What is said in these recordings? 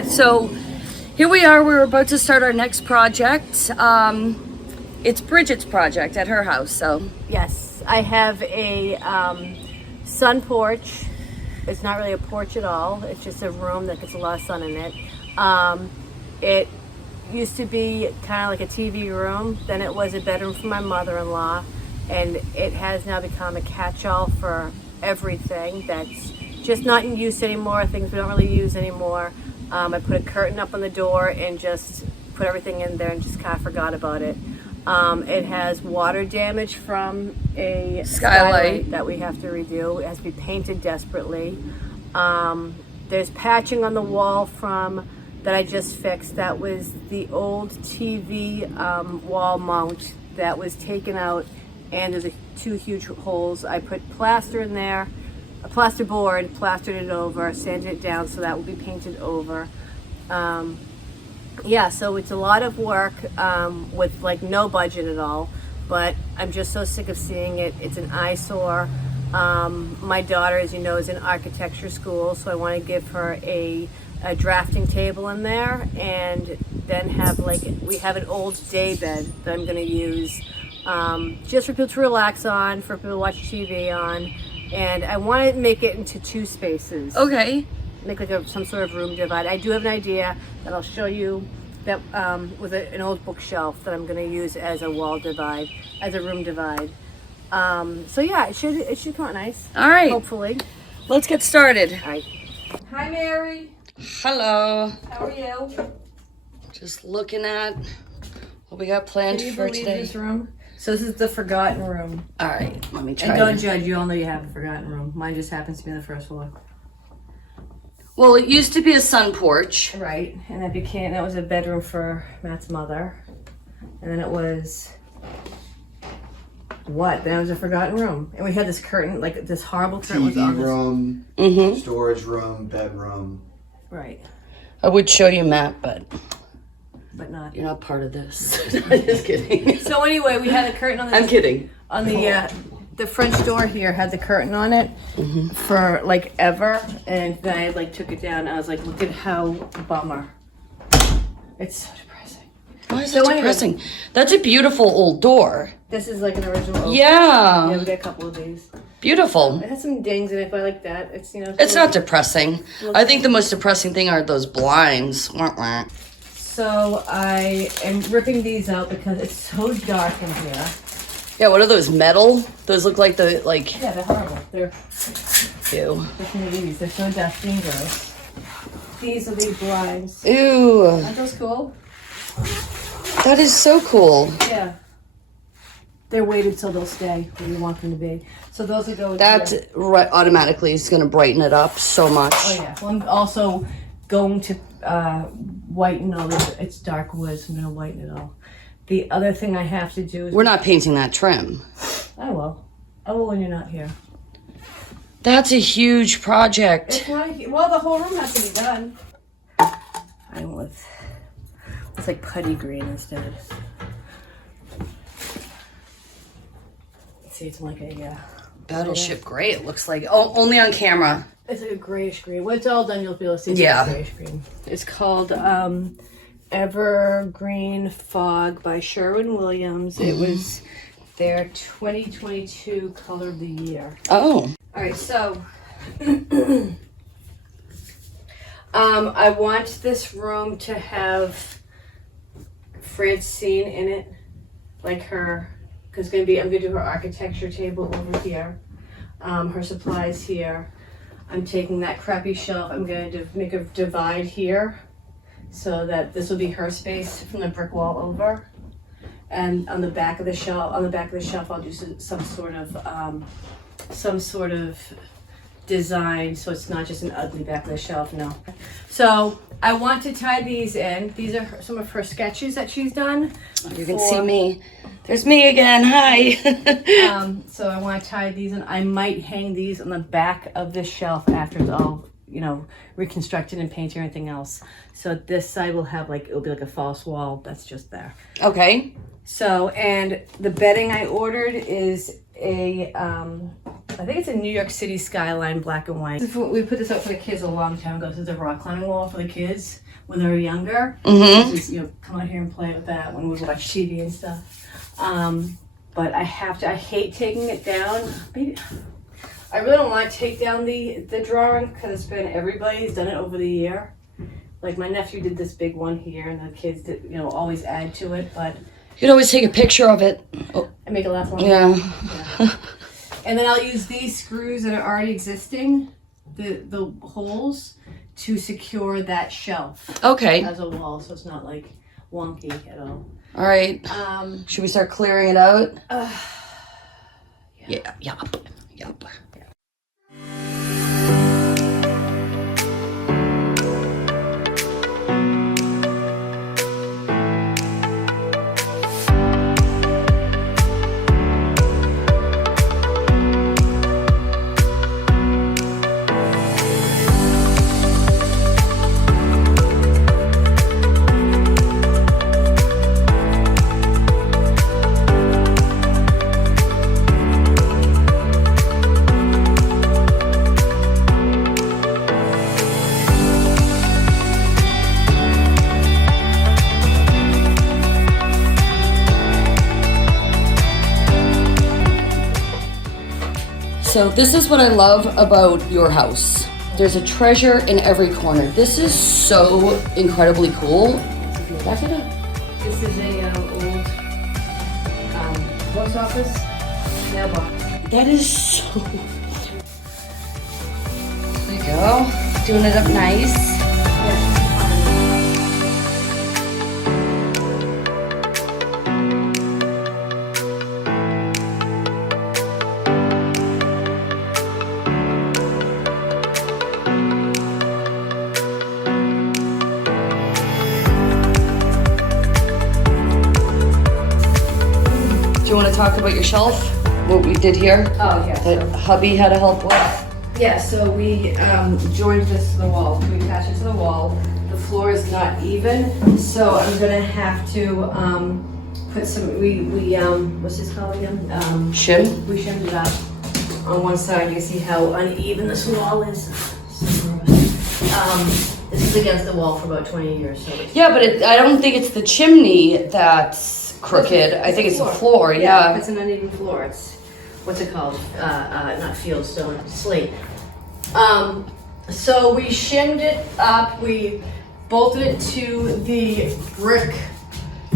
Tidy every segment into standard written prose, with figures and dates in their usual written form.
ahead. So here we are. We're about to start our next project. It's Bridget's project at her house. So Yes, I have a sun porch. It's not really a porch at all. It's just a room that gets a lot of sun in it. It used to be kind of like a TV room. Then it was a bedroom for my mother-in-law. And it has now become a catch-all for everything that's just not in use anymore, things we don't really use anymore. I put a curtain up on the door and just put everything in there and just kind of forgot about it. It has water damage from a skylight that we have to redo. It has to be painted desperately. There's patching on the wall from that I just fixed. That was the old TV wall mount that was taken out, and there's two huge holes. I put plaster in there, a plaster board, plastered it over, sanded it down so that will be painted over. Yeah, so it's a lot of work with like no budget at all, but I'm just so sick of seeing it. It's an eyesore. My daughter, as you know, is in architecture school, so I want to give her a drafting table in there, and then have we have an old day bed that I'm going to use just for people to relax on, for people to watch TV on, and I want to make it into 2 spaces. okay. Make like some sort of room divide. I do have an idea that I'll show you that with an old bookshelf that I'm going to use as a wall divide, as a room divide. So yeah, it should come out nice. All right. Hopefully. Let's get started. All right. Hi, Mary. Hello. How are you? Just looking at what we got planned Can you for believe today. this room? So this is the forgotten room. All right. Let me try. And don't judge. You all know you have a forgotten room. Mine just happens to be on the first floor. Well, it used to be a sun porch. Right, and that was a bedroom for Matt's mother. And then it was, Then it was a forgotten room. And we had this curtain, like this horrible curtain was on TV this. room, storage room, bedroom. Right, I would show you, Matt, but but not. you're not part of this. Just kidding. So anyway, we had a curtain on I'm kidding. on the French door here had the curtain on it for like ever, and then I like took it down. I was like, look at how bummer. It's so depressing. Why is that depressing? That's a beautiful old door. This is like an original. Yeah. Yeah, we got a couple of these. Beautiful. It has some dings in it, but I like that. It's It's not depressing. I think the most depressing thing are those blinds. Wah, wah. So I am ripping these out because it's so dark in here. Yeah, what are those, metal? Those look like Yeah, they're horrible. They're ew. listen to these. They're so dusty and gross. These are the blinds. Ew. Aren't those cool? That is so cool. Yeah. They're weighted so they'll stay where you want them to be. So those are going. That automatically is going to brighten it up so much. Oh yeah. Well, I'm also going to whiten all this. It's dark wood, so I'm gonna whiten it all. The other thing I have to do is We're not painting that trim. I will when you're not here. That's a huge project. It's not. Well, the whole room has to be done. I went with it's like putty green instead. See, it's like a Battleship gray, it looks like. Oh, only on camera. it's like a grayish green. When it's all done, you'll be able to see. Yeah. It's a grayish green. It's called Evergreen Fog by Sherwin-Williams. It was their 2022 color of the year. Oh. All right, so I want this room to have Francine in it, like her, because I'm gonna do her architecture table over here, her supplies here. I'm taking that crappy shelf. I'm gonna make a divide here, so that this will be her space from the brick wall over. And on the back of the shelf, I'll do some sort of design, so it's not just an ugly back of the shelf. No. So I want to tie these in. These are some of her sketches that she's done. You can see me. There's me again. Hi. So I want to tie these in. I might hang these on the back of the shelf after it's all, reconstructed and painted or anything else. So this side will have it'll be like a false wall that's just there. Okay. So, and the bedding I ordered is I think it's a New York City skyline, black and white. We put this up for the kids a long time ago. This is a rock climbing wall for the kids. when they were younger. Mm-hmm. Just, come out here and play with that when we watch TV and stuff. But I hate taking it down. Maybe, I really don't want to take down the drawing because everybody's done it over the year. Like my nephew did this big one here, and the kids did, always add to it. But You could always take a picture of it. Oh, I make it last long. yeah. And then I'll use these screws that are already existing, the holes, to secure that shelf Okay. as a wall, so it's not like wonky at all. All right. Should we start clearing it out? Yeah. Yup. So this is what I love about your house. There's a treasure in every corner. This is so incredibly cool. Back it up. This is a old post office mailbox. That is so... There you go. Doing it up nice. Do you want to talk about your shelf? What we did here? Oh, yeah. That hubby had to help with? Yeah, so we joined this to the wall. We attached it to the wall. The floor is not even, so I'm gonna have to put some. What's this called again? Shim? We shimmed it up on one side. You can see how uneven this wall is. This is against the wall for about 20 years. So it's Yeah, but I don't think it's the chimney that's crooked. I think it's the floor, yeah. If it's an uneven floor, it's, what's it called? Not fieldstone, slate. So we shimmed it up, we bolted it to the brick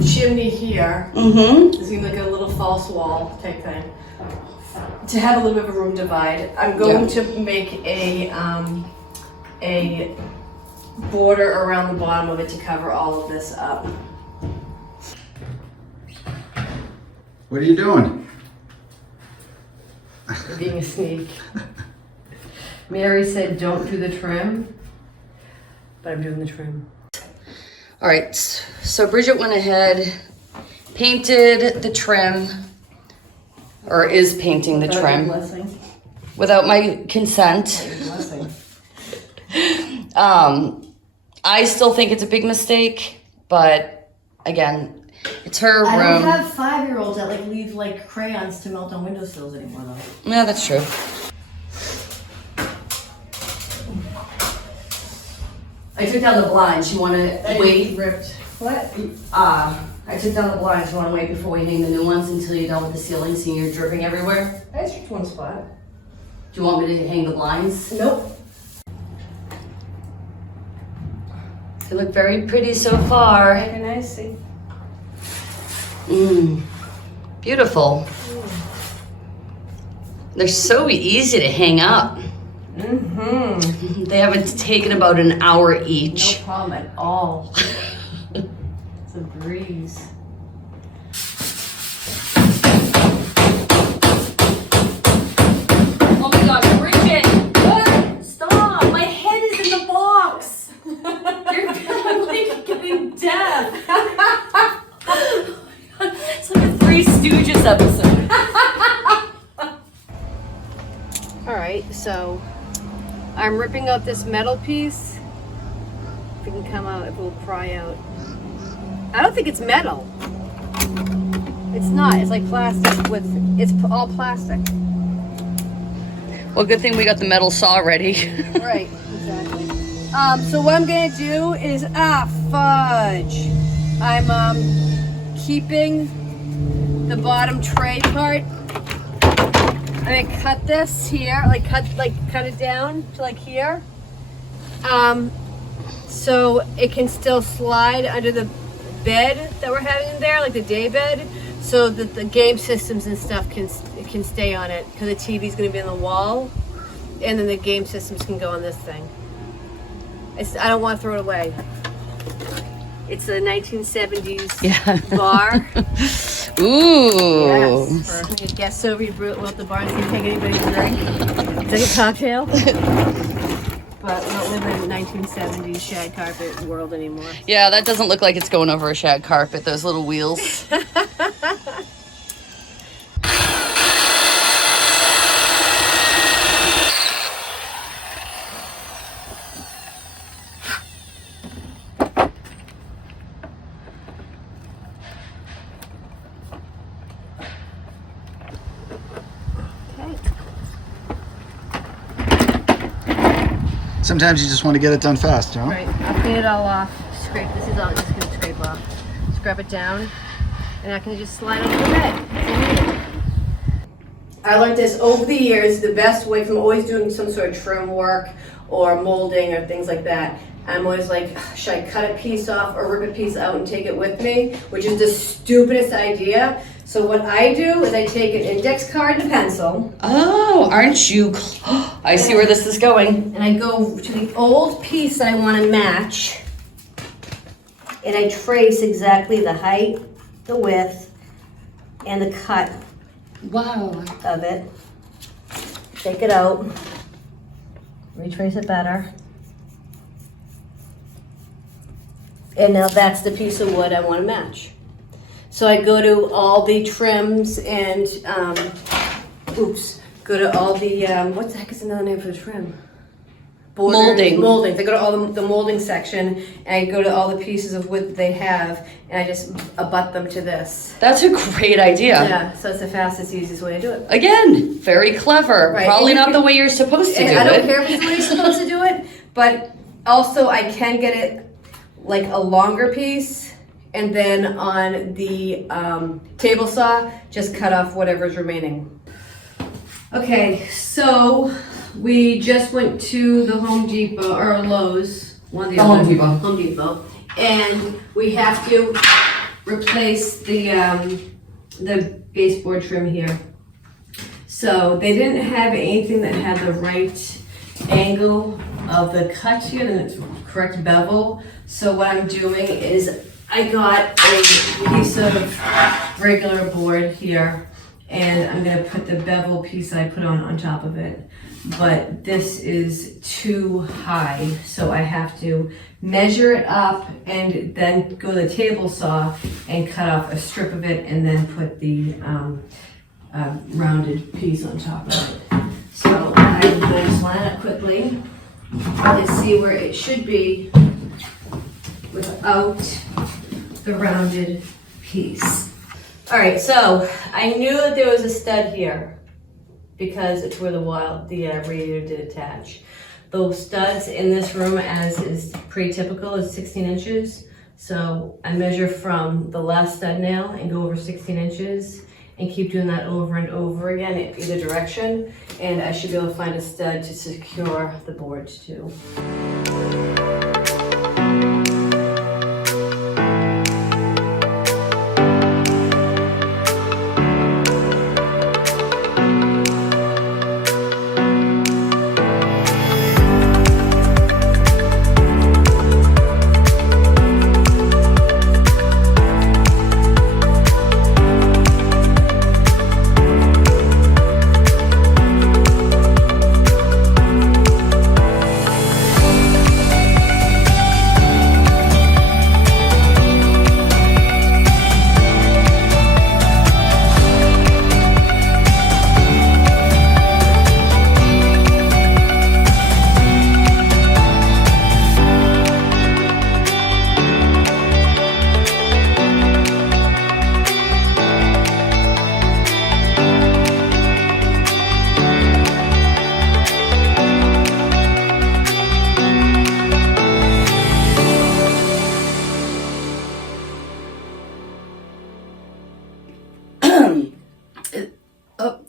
chimney here. Mm-hmm. It's gonna be like a little false wall type thing. To have a little bit of a room divide. I'm going to make a border around the bottom of it to cover all of this up. What are you doing? Being a sneak. Mary said don't do the trim, but I'm doing the trim. All right, so Bridget went ahead, painted the trim, or is painting the trim Blessing. without my consent. Blessing. I still think it's a big mistake, but again, it's her I room. don't have 5-year-olds that leave crayons to melt on windowsills anymore though. Yeah, that's true. I took down the blinds. You want to wait? Ripped. What? I took down the blinds. You want to wait before we hang the new ones until you're done with the ceiling, seeing you're dripping everywhere? I just ripped one spot. Do you want me to hang the blinds? Nope. They look very pretty so far. Make a nice see. Beautiful. They're so easy to hang up. Mm-hmm. They haven't taken about an hour each. No problem at all. It's a breeze. Oh my gosh, Bridget! What? Stop! My head is in the box! You're getting deaf. It's like a Three Stooges episode. All right, so I'm ripping out this metal piece. If it can come out, if it will pry out. I don't think it's metal. It's not. It's like plastic with. It's all plastic. Well, good thing we got the metal saw ready. Right. Exactly. So what I'm gonna do is, fudge. I'm keeping the bottom tray part. I'm gonna cut this here, cut it down to like here. So it can still slide under the bed that we're having in there, like the day bed, so that the game systems and stuff can stay on it, because the TV's gonna be on the wall, and then the game systems can go on this thing. I don't want to throw it away. It's a 1970s bar. Ooh. Yes. For your guests over, you let the bar and take anybody's drink. It's like a cocktail. But we don't live in the 1970s shag carpet world anymore. Yeah, that doesn't look like it's going over a shag carpet, those little wheels. Sometimes you just want to get it done fast, you know? Right, I'll clean it all off. Scrape, this is all just gonna scrape off. Scrub it down, and I can just slide over the bed. I learned this over the years, the best way from always doing some sort of trim work or molding or things like that. I'm always like, should I cut a piece off or rip a piece out and take it with me? Which is the stupidest idea. So what I do is I take an index card and a pencil. Oh, aren't you? I see where this is going. And I go to the old piece that I want to match. And I trace exactly the height, the width, and the cut Wow. of it. Take it out. Retrace it better. And now that's the piece of wood I want to match. So I go to all the trims and, go to all the, what the heck is another name for the trim? Molding. Moldings. I go to all the molding section, and I go to all the pieces of wood that they have, and I just abut them to this. That's a great idea. Yeah, so it's the fastest, easiest way to do it. Again, very clever. Right. Probably And you not the way you're supposed to do it. I don't care if it's the way you're supposed to do it, but also I can get it like a longer piece, and then on the table saw, just cut off whatever's remaining. Okay, so we just went to the Home Depot, or Lowe's, one of the other. Home Depot, and we have to replace the baseboard trim here. So they didn't have anything that had the right angle of the cut here, the correct bevel. So what I'm doing is I got a piece of regular board here, and I'm gonna put the bevel piece that I put on top of it. But this is too high, so I have to measure it up and then go to the table saw and cut off a strip of it, and then put the rounded piece on top of it. So I'm going to line it up quickly and see where it should be without the rounded piece. All right, so I knew that there was a stud here because it's where the radiator did attach. Those studs in this room, as is pretty typical, is 16 inches. So I measure from the last stud nail and go over 16 inches and keep doing that over and over again in either direction. And I should be able to find a stud to secure the boards too.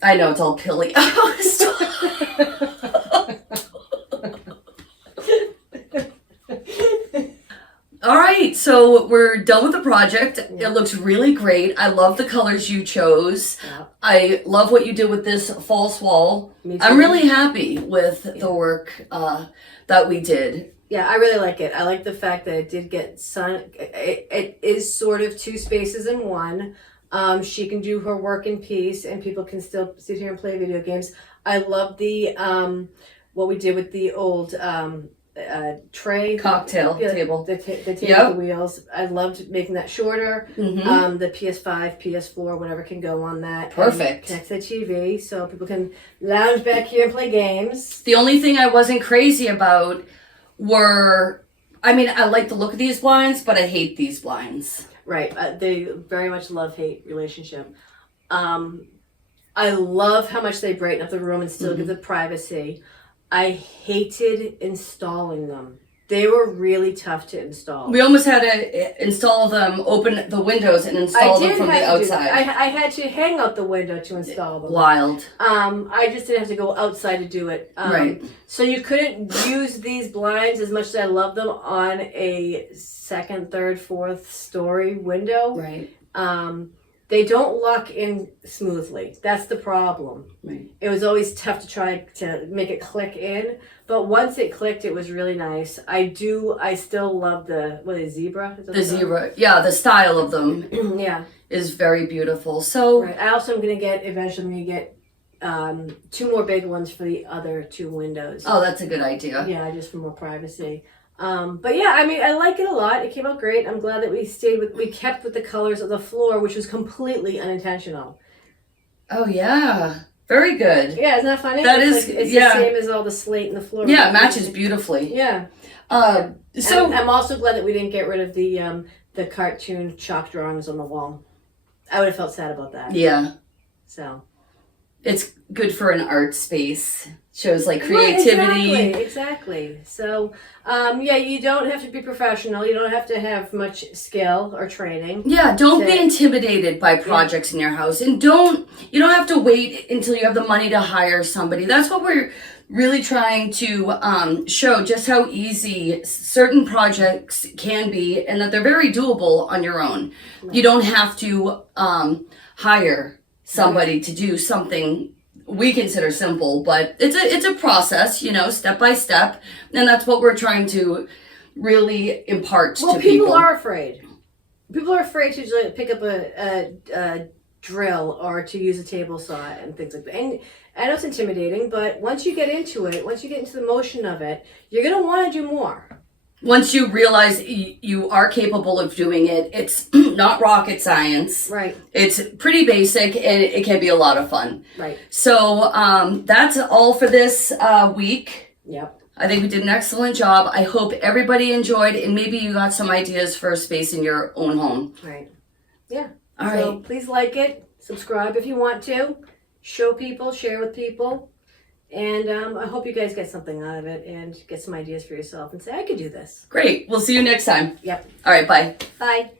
I know it's all pilly. All right, so we're done with the project. Yeah. It looks really great. I love the colors you chose. Yeah. I love what you did with this false wall. Me too. I'm really happy with the work that we did. Yeah, I really like it. I like the fact that it did get sun. It is sort of two spaces in one. She can do her work in peace, and people can still sit here and play video games. I love the what we did with the old tray Cocktail table. the table Yep. with the wheels. I loved making that shorter. Mm-hmm. The PS5, PS4, whatever can go on that. Perfect. Connect to the TV, so people can lounge back here and play games. The only thing I wasn't crazy about were, I mean, I like the look of these blinds, but I hate these blinds. Right. They very much love-hate relationship. I love how much they brighten up the room and still give the privacy. I hated installing them. They were really tough to install. We almost had to install them, open the windows and install them from the outside. I had to hang out the window to install them. Wild. I just didn't have to go outside to do it. Right. So you couldn't use these blinds as much as I love them on a second, third, fourth story window. Right. They don't lock in smoothly. That's the problem. Right. It was always tough to try to make it click in, but once it clicked, it was really nice. I still love the zebra? Is that The zebra. Yeah, the style of them yeah. is very beautiful. So, Right. I also am going to eventually get 2 more big ones for the other 2 windows. oh, that's a good idea. Yeah, just for more privacy. But yeah, I mean, I like it a lot. It came out great. I'm glad that we kept with the colors of the floor, which was completely unintentional. Oh, yeah. Very good. Yeah, isn't that funny? It's yeah. the same as all the slate and the floor. Yeah, it matches beautifully. Yeah. So, I'm also glad that we didn't get rid of the cartoon chalk drawings on the wall. I would have felt sad about that. yeah, So. it's good for an art space. Shows like creativity. Right, exactly. So, yeah, you don't have to be professional. You don't have to have much skill or training. Yeah, don't be intimidated by projects in your house, and you don't have to wait until you have the money to hire somebody. That's what we're really trying to show, just how easy certain projects can be, and that they're very doable on your own. Right. You don't have to hire somebody to do something we consider simple, but it's a process, step by step, and that's what we're trying to really impart to people. People are afraid. People are afraid to just pick up a drill or to use a table saw and things like that. And I know it's intimidating, but once you get into it, once you get into the motion of it, you're going to want to do more. Once you realize you are capable of doing it, it's not rocket science. Right. It's pretty basic, and it can be a lot of fun. Right. So that's all for this week. Yep. I think we did an excellent job. I hope everybody enjoyed, and maybe you got some ideas for a space in your own home. Right. Yeah. All so right. Please like it. Subscribe if you want to. Show people. Share with people. And I hope you guys get something out of it and get some ideas for yourself and say, I could do this. Great. We'll see you next time. Yep. All right. Bye. Bye.